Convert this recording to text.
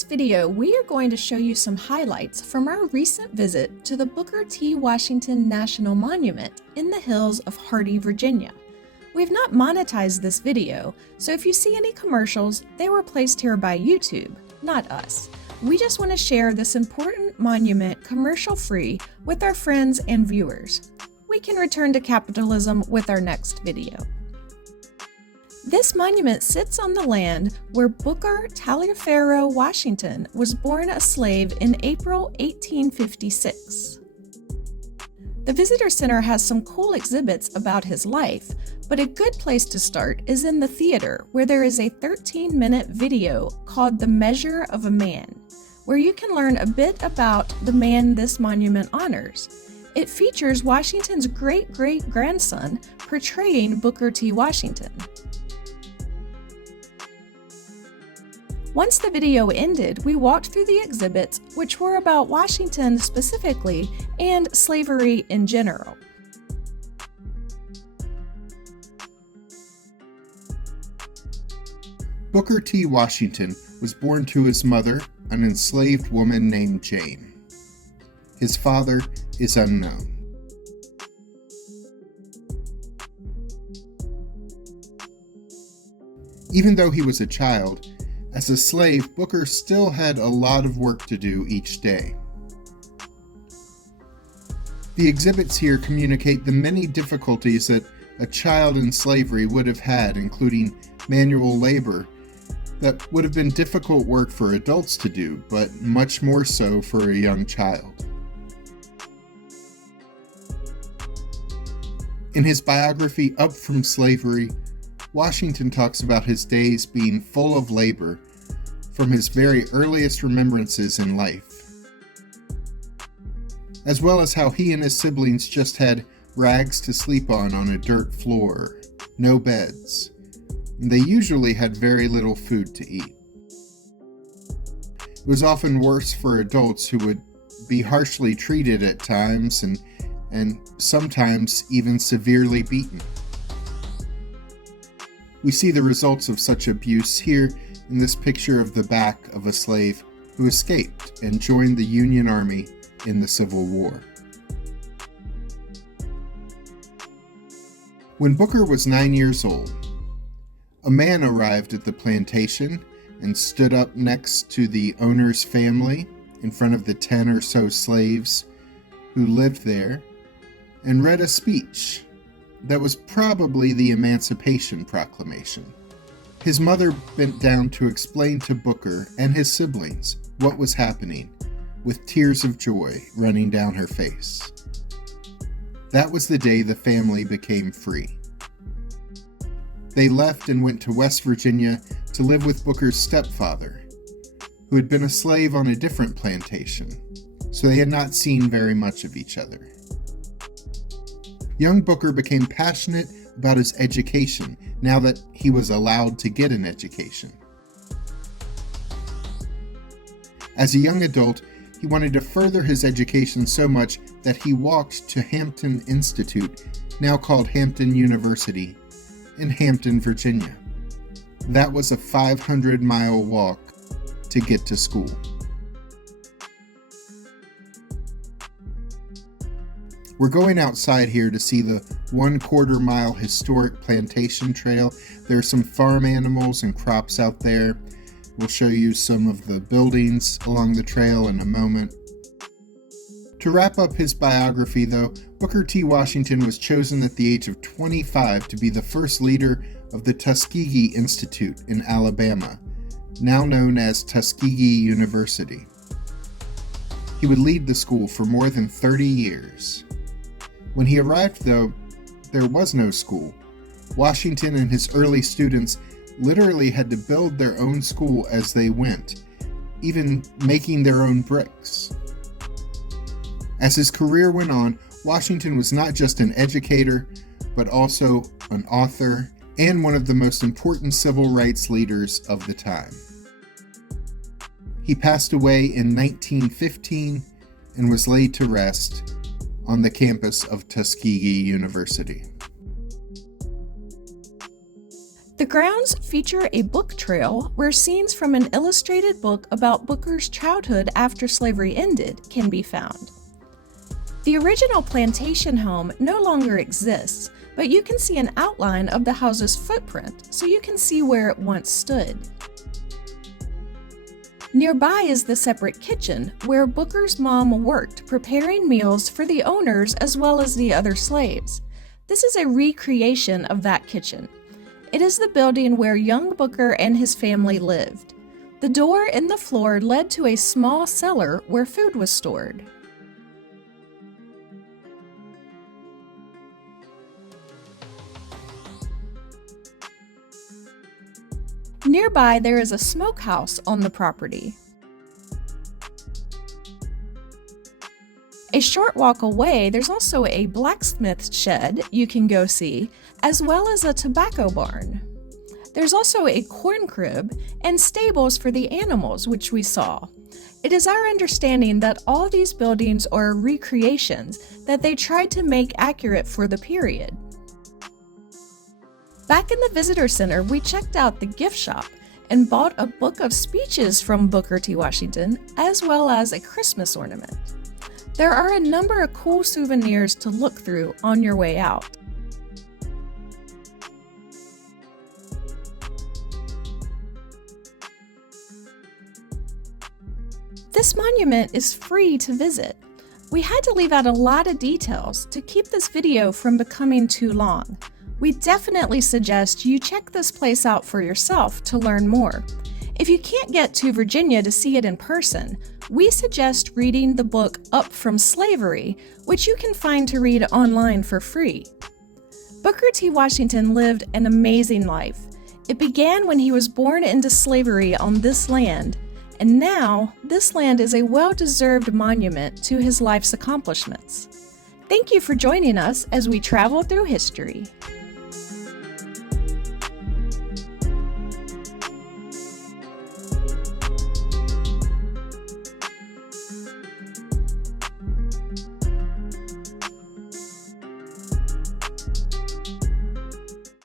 this video, we are going to show you some highlights from our recent visit to the Booker T. Washington National Monument in the hills of Hardy, Virginia. We've not monetized this video, so if you see any commercials, they were placed here by YouTube, not us. We just want to share this important monument commercial-free with our friends and viewers. We can return to capitalism with our next video. This monument sits on the land where Booker Taliaferro Washington was born a slave in April 1856. The Visitor Center has some cool exhibits about his life, but a good place to start is in the theater, where there is a 13-minute video called The Measure of a Man, where you can learn a bit about the man this monument honors. It features Washington's great-great-grandson portraying Booker T. Washington. Once the video ended, we walked through the exhibits, which were about Washington specifically and slavery in general. Booker T. Washington was born to his mother, an enslaved woman named Jane. His father is unknown. Even though he was a child, as a slave, Booker still had a lot of work to do each day. The exhibits here communicate the many difficulties that a child in slavery would have had, including manual labor, that would have been difficult work for adults to do, but much more so for a young child. In his biography, Up From Slavery, Washington talks about his days being full of labor from his very earliest remembrances in life, as well as how he and his siblings just had rags to sleep on a dirt floor, no beds, and they usually had very little food to eat. It was often worse for adults who would be harshly treated at times and sometimes even severely beaten. We see the results of such abuse here in this picture of the back of a slave who escaped and joined the Union Army in the Civil War. When Booker was 9 years old, a man arrived at the plantation and stood up next to the owner's family in front of the 10 or so slaves who lived there and read a speech that was probably the Emancipation Proclamation. His mother bent down to explain to Booker and his siblings what was happening, with tears of joy running down her face. That was the day the family became free. They left and went to West Virginia to live with Booker's stepfather, who had been a slave on a different plantation, so they had not seen very much of each other. Young Booker became passionate about his education now that he was allowed to get an education. As a young adult, he wanted to further his education so much that he walked to Hampton Institute, now called Hampton University, in Hampton, Virginia. That was a 500-mile walk to get to school. We're going outside here to see the 1/4 mile historic plantation trail. There are some farm animals and crops out there. We'll show you some of the buildings along the trail in a moment. To wrap up his biography, though, Booker T. Washington was chosen at the age of 25 to be the first leader of the Tuskegee Institute in Alabama, now known as Tuskegee University. He would lead the school for more than 30 years. When he arrived, though, there was no school. Washington and his early students literally had to build their own school as they went, even making their own bricks. As his career went on, Washington was not just an educator, but also an author and one of the most important civil rights leaders of the time. He passed away in 1915 and was laid to rest on the campus of Tuskegee University. The grounds feature a book trail where scenes from an illustrated book about Booker's childhood after slavery ended can be found. The original plantation home no longer exists, but you can see an outline of the house's footprint, so you can see where it once stood. Nearby is the separate kitchen, where Booker's mom worked preparing meals for the owners as well as the other slaves. This is a recreation of that kitchen. It is the building where young Booker and his family lived. The door in the floor led to a small cellar where food was stored. Nearby, there is a smokehouse on the property. A short walk away, there's also a blacksmith shed you can go see, as well as a tobacco barn. There's also a corn crib and stables for the animals, which we saw. It is our understanding that all these buildings are recreations that they tried to make accurate for the period. Back in the visitor center, we checked out the gift shop and bought a book of speeches from Booker T. Washington, as well as a Christmas ornament. There are a number of cool souvenirs to look through on your way out. This monument is free to visit. We had to leave out a lot of details to keep this video from becoming too long. We definitely suggest you check this place out for yourself to learn more. If you can't get to Virginia to see it in person, we suggest reading the book Up From Slavery, which you can find to read online for free. Booker T. Washington lived an amazing life. It began when he was born into slavery on this land, and now this land is a well-deserved monument to his life's accomplishments. Thank you for joining us as we travel through history.